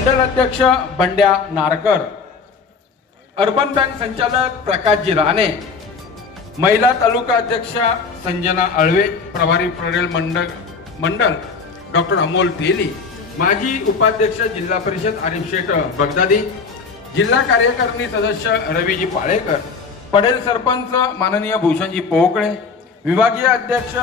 मंडल अध्यक्ष बंड्या Narkar, urban bank संचालक प्रकाशजी राणे, महिला तालुका अध्यक्ष संजना अळवे, प्रभारी परेल मंडल डॉक्टर अमोल तेली, माजी उपाध्यक्ष जिल्हा परिषद आरिफ शेठ बगदादी, जिल्हा कार्यकारिणी सदस्य रवीजी पाळेकर, पडेल सरपंच माननीय भूषणजी पोकळे, विभागीय अध्यक्ष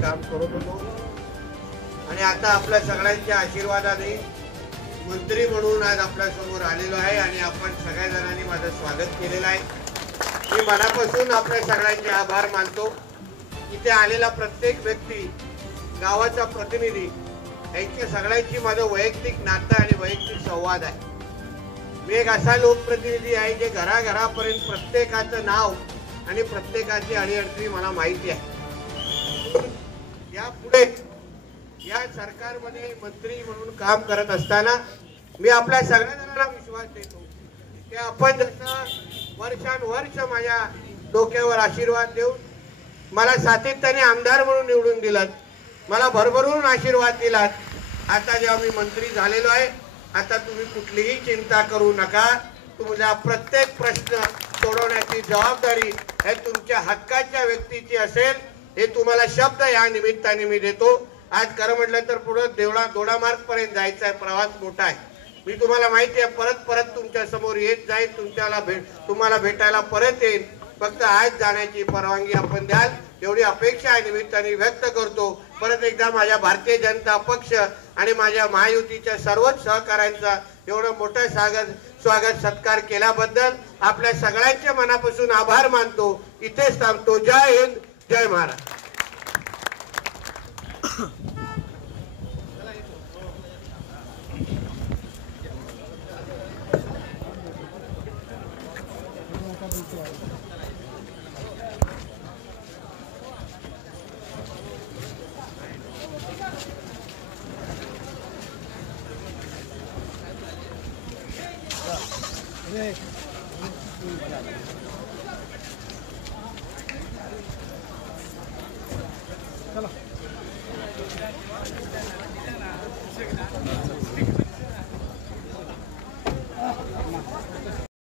काम करत होतो आणि आता आपल्या सगळ्यांच्या आशीर्वादाने मंत्री म्हणून आज आपल्या समोर आलेलो आहे आणि आपण सगळ्या जणांनी माझं स्वागत केलेलं आहे। मी मनापासून आपल्या सगळ्यांचे आभार मानतो। इथे आलेला प्रत्येक व्यक्ती, गावाचा प्रतिनिधी, यांच्या सगळ्यांची माझं वैयक्तिक नातं आणि वैयक्तिक संवाद आहे। मी एक असा लोकप्रतिनिधी आहे जे घराघरापर्यंत प्रत्येकाचं नाव आणि प्रत्येकाची अडीअडचणी मला माहिती आहे। यापुढे या सरकारमध्ये मंत्री म्हणून काम करत असताना मी आपल्या सगळ्या जणांना विश्वास देतो की आपण जसं वर्षानुवर्ष माझ्या डोक्यावर आशीर्वाद देऊन मला सातत्याने आमदार म्हणून निवडून दिलात, मला भरभरून आशीर्वाद दिलात, आता जेव्हा मी मंत्री झालेलो आहे, आता तुम्ही कुठलीही चिंता करू नका। तुमचा प्रत्येक प्रश्न सोडवण्याची जबाबदारी हे तुमच्या हक्काच्या व्यक्तीची असेल, हे तुम्हाला शब्द या निमित्ताने मी देतो। आज खरं म्हटलं तर पुढे दोडामार्ग पर्यंत जायचा आहे, प्रवास मोठा आहे। मी तुम्हाला माहिती आहे परत परत तुमच्या समोर येत जाईल, तुम्हाला भेटायला परत येईल, फक्त आज जाण्याची परवानगी आपण द्याल एवढी अपेक्षा या निमित्ताने व्यक्त करतो। परत एकदा माझ्या भारतीय जनता पक्ष आणि माझ्या महायुतीच्या सर्वच सहकाऱ्यांचा एवढं मोठं स्वागत सत्कार केल्याबद्दल आपल्या सगळ्यांच्या मनापासून आभार मानतो। इथेच थांबतो। जय हिंद, जय महाराज। Yeah.